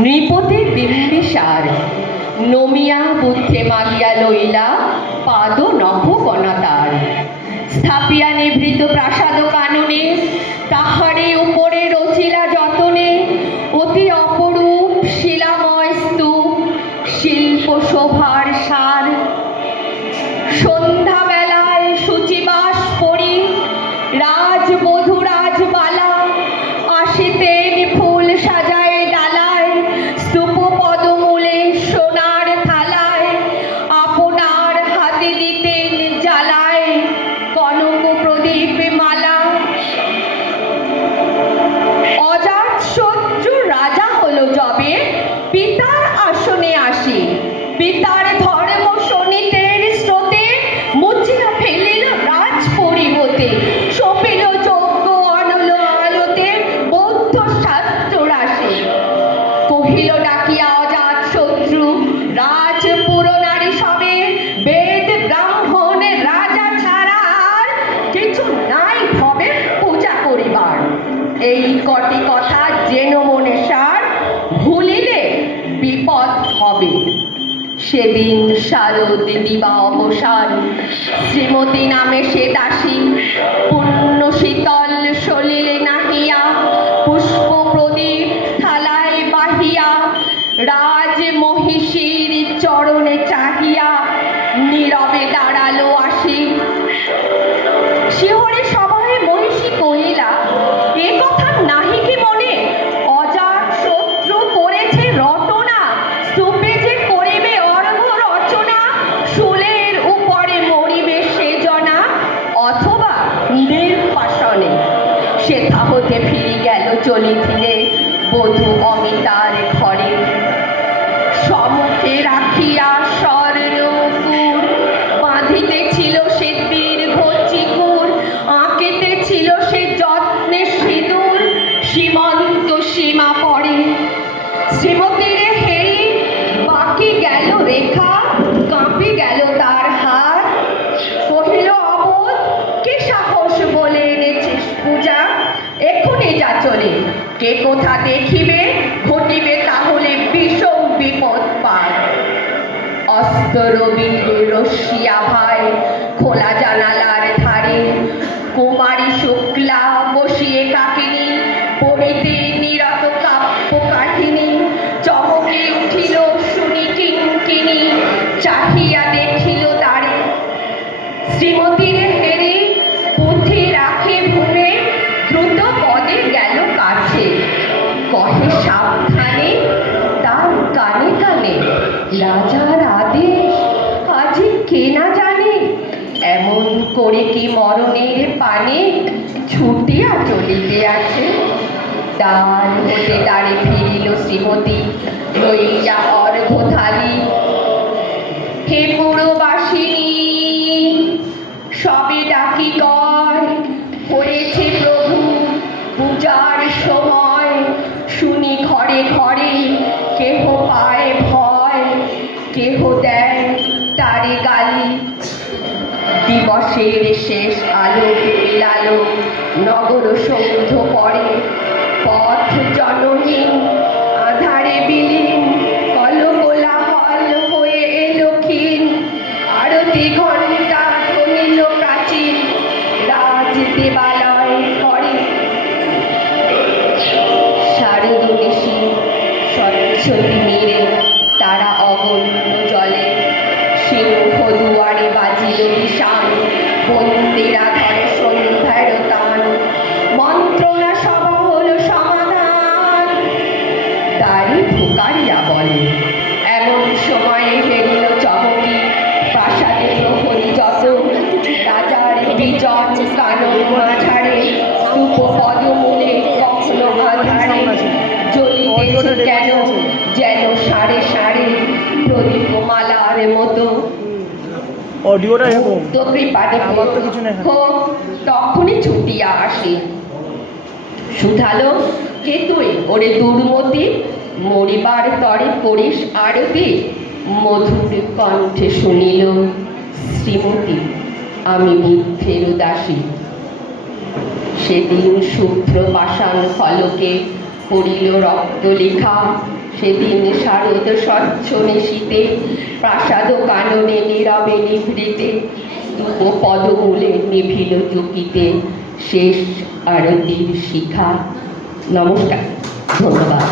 নৃপতি বিম্বিসার নমিয়া বুদ্ধে মাগিয়া লইলা পাদ নভ কণাতার স্থাপিয়া নিভৃত প্রাসাদ কাননে তাহারে উপরে রচিলা যতনে অতি অপরূপ শিলাময় স্তূপ শিল্প শোভার সার। সন্ধ্যা বেলায় সূচিবাস পরি রাজবধূ রাজবালা আসিতেন ফুল সাজায় ডালায় স্তূপ পদমূলে সোনার থালায় আপনার হাতে দিতেন জ্বালায় কনক প্রদীপ মালা। অজাতশত্রু রাজা হলো যবে পিতার আসনে আসি পিতার ধর্ম শোনিতের স্রোতে মুচিয়া ফেলিল রাজ পরিবতে সপিল যজ্ঞ অনল আলোতে বৌদ্ধ শাস্ত্র রাশি কহিল ডাকিয়া অজাতশত্রু রাজপুর নারী সবে বেদ ব্রাহ্মণ রাজা ছাড়া আর কিছু নাই ভবে পূজা করিবার। এই কটি কথা যেন মনে সার ভুলিলে বিপদ হবে। সেদিন শারদ দিবা অবসান শ্রীমতী নামে সে দাসী পুণ্য শীতল সলিলে নাহিয়া পুষ্প প্রদীপ থালায় বাহিয়া রাজ মহিষীর চরণে চাহিয়া নীরবে দাঁড়ালো আসি। শিহরে সভায় মহিষী কহিলা এ কথা নাহি কি মনে অজাতশত্রু করেছে রটনা স্তূপে যে করিবে অর্ঘ রচনা শুলের উপরে মরিবে সে জনা অথবা নির্বাসনে। সেথা হতে ফিরি গেল চলিছিলে বধূ অমিতার ঘরে সম্মুখে রাখিয়া স্বর্ণপুর বাঁধিতেছিল সে দীর্ঘ চিকুর আঁকিতেছিল সে যত্নে সিঁদুর সীমন্ত সীমা পড়ে শ্রীমতীরে হেরি বাকি গেল রেখা কাঁপি গেল তার হাত কহিল অবোধ কি সাহস বলে এনেছিস পূজা এক্ষুনি যা চলে কে কোথা দেখিবে ঘটিবে তাহলে বিষম বিপদ পার। অস্তর বীর রশিয়া ভাই খোলা জানালার ধারে কুমারী শুক্লা বসিয়ে কাকিনী পড়িতে নিরত কাব্য কাহিনী চমকে উঠিল শুনি কিঙ্কিনী চাহিয়া দেখিল তারে শ্রীমতীর হেরে বুদ্ধি রাখে ভুলে দ্রুত পদে গেল কাছে কহে সাবধানে তার কানে কানে রাজার আদেশ আজি কে না জানে এমন করে কি মরণের পানে ছুটিয়া চলিতে আছে। দ্বার হতে দ্বারে ফিরিল শ্রীমতী লইয়া অর্ঘ থালি হে পুরবাসিনী সবে ডাকি কয় করেছে প্রভু পূজার সময় শুনি ঘরে ঘরে কেহ পায় ভয় কেহ দেয় তারে গালি। দিবসের শেষ আলো মিলালো নগর সৌধ পরে পথ জনহীন আধারে বিলীন কলকোলাহল হয়ে এলো ক্ষীণ আরতি ঘণ্টা ধ্বনিল প্রাচীন রাজ দেবালয় করে শারদ নিশি স্বচ্ছ তিমিরে তারা অগণ্য জলে সিংহ দুয়ারে বাজিল বিষাণ বন্দিরা ধরে সন্ধ্যার টান মন্ত্রণা সভা হলো সমাধান। তারই ভুকারিয়া বলে এমন সময়ে হেরিল চমকি প্রাসাদে প্রহরী যত রাজার বিজন কানন মাঝারে স্তূপ পদমূলে কখনো আধারে জ্বলিতেছে কেন যেন সাড়ে সাড়ে প্রদীপমালার মতো অডিওটা এরকম কৃপাতে আমার তো কিছু নেই তখনই ছুটিয়া আসে শুধালো কে তুই ওরে দুর্মতি মরিবার তরে করিস আরতি মধুর কণ্ঠে শুনিল শ্রীমতী আমি বুদ্ধের উদাসী। সেদিন শুভ্র পাষাণ ফলকে পড়িল রক্ত লেখা সেদিন শারদ স্বচ্ছ নিশীতে প্রাসাদ কাননে নীরবে নিভৃতে স্তূপ পদমূলে নিভিল চকিতে শেষ আরতির শিখা। নমস্কার, ধন্যবাদ।